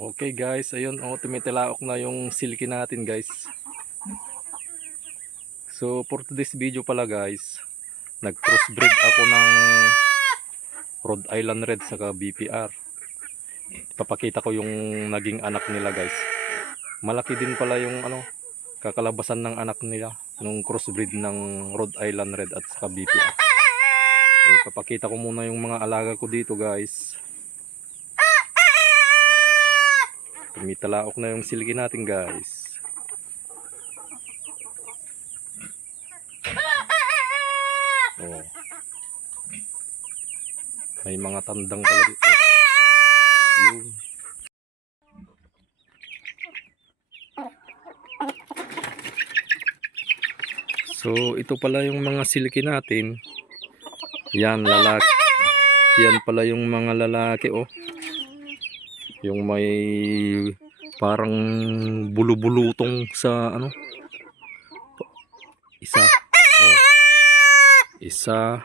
Okay guys, ayun tumitilaok na yung silky natin guys. So for today's video pala guys, nag crossbreed ako ng Rhode Island Red saka BPR. Papakita ko yung naging anak nila guys. Malaki din pala yung kakalabasan ng anak nila nung crossbreed ng Rhode Island Red at saka BPR. So papakita ko muna yung mga alaga ko dito guys. Tumitalaok na yung silky natin guys. Oh. May mga tandang pala dito. Yun. So ito pala yung mga silky natin. Yan lalaki. Yan pala yung mga lalaki oh. Yung may parang bulu-bulutong sa isa. Oh. Isa,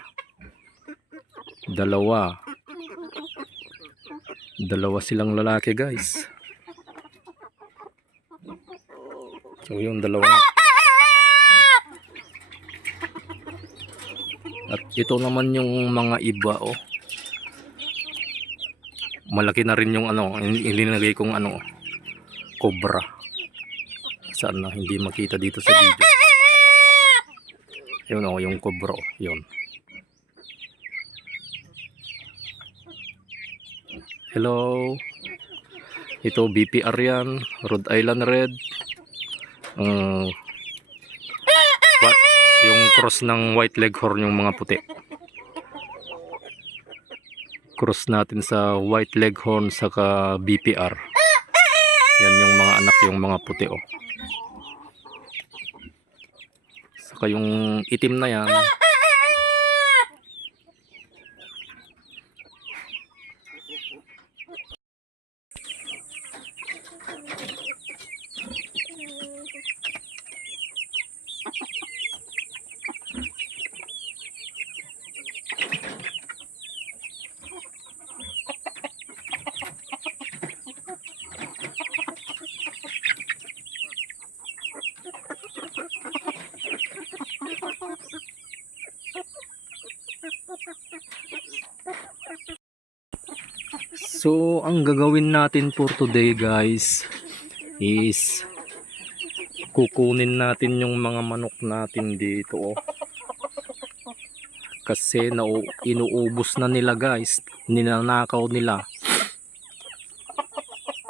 dalawa. Dalawa silang lalaki guys. So yung dalawa. At ito naman yung mga iba oh. Malaki na rin yung ilinagay kong cobra. Saan na hindi makita dito sa video. Yun oh, yung cobra oh, yun. Hello. Ito BPR yan, Rhode Island Red. Yung cross ng white leghorn yung mga puti. Cross natin sa white leghorn saka BPR. Yan yung mga anak, yung mga puti oh. Saka yung itim na yan. So ang gagawin natin for today guys is kukunin natin yung mga manok natin dito oh. Kasi inuubos na nila guys, ninanakaw nila.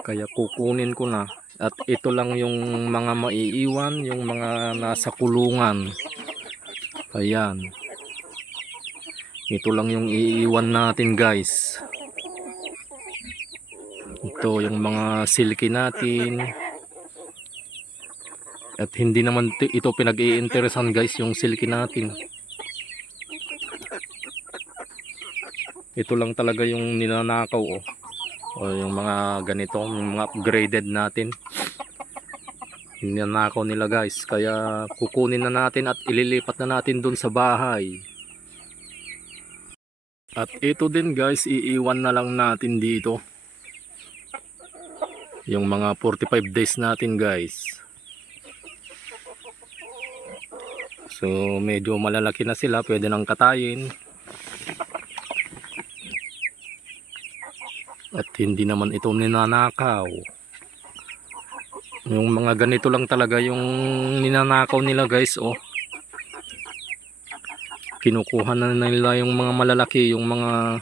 Kaya kukunin ko na. At ito lang yung mga maiiwan, yung mga nasa kulungan. Ayan. Ito lang yung iiwan natin guys. Ito yung mga silky natin. At hindi naman ito pinag-iinteresan guys yung silky natin. Ito lang talaga yung ninanakaw oh. O yung mga ganito, yung mga upgraded natin. Ninanakaw nila guys. Kaya kukunin na natin at ililipat na natin dun sa bahay. At ito din guys, iiwan na lang natin dito. Yung mga 45 days natin guys. So medyo malalaki na sila, pwede nang katayin. At hindi naman ito ninanakaw. Yung mga ganito lang talaga yung ninanakaw nila guys oh. Kinukuha na nila yung mga malalaki, yung mga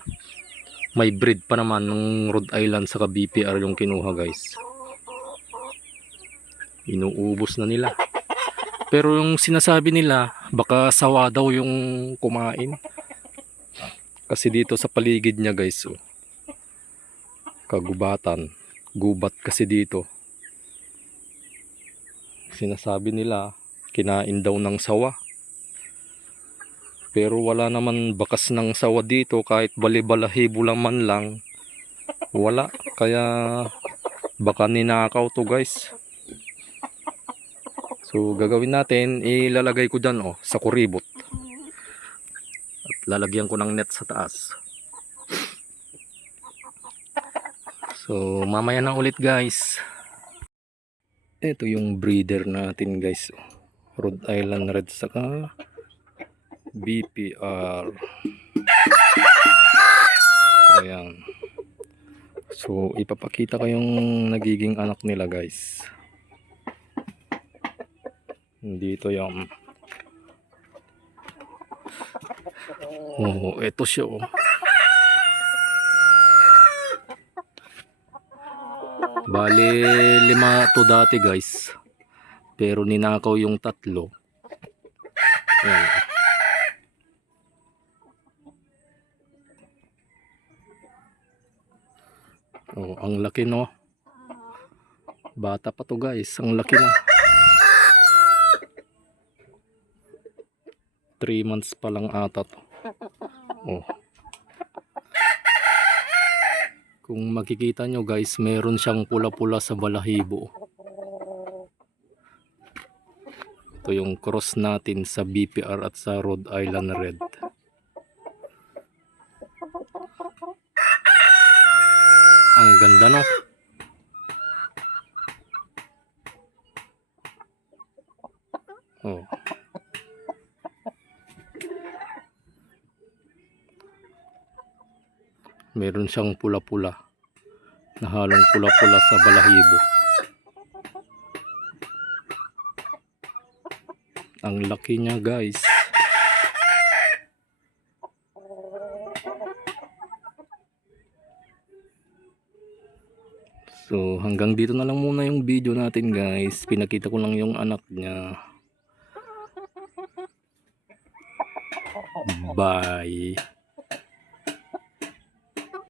may breed pa naman ng Rhode Island saka BPR yung kinuha guys. Inuubos na nila. Pero yung sinasabi nila, baka sawa daw yung kumain. Kasi dito sa paligid niya guys oh. Kagubatan. Gubat kasi dito. Sinasabi nila, kinain daw ng sawa. Pero wala naman bakas ng sawa dito, kahit bali-balahibo lang man lang. Wala, kaya baka ninakaw to guys. So gagawin natin, ilalagay ko dyan oh, sa kuribot. At lalagyan ko ng net sa taas. So mamaya na ulit guys. Ito yung breeder natin guys. Rhode Island Red saka BPR. Ayan. So ipapakita ko yung nagiging anak nila guys. Dito yung ito siya oh. Bali 5 to dati guys. Pero ninakaw yung 3. Ayan. Oh, ang laki no. Bata pa to guys, ang laki na. 3 months pa lang ata to. Oh. Kung makikita nyo guys, meron siyang pula-pula sa balahibo. Ito yung cross natin sa BPR at sa Rhode Island Red. Ang ganda no. Oh. Meron siyang pula-pula. Na halong pula-pula sa balahibo. Ang laki niya guys. So hanggang dito na lang muna yung video natin guys. Pinakita ko lang yung anak niya. Bye.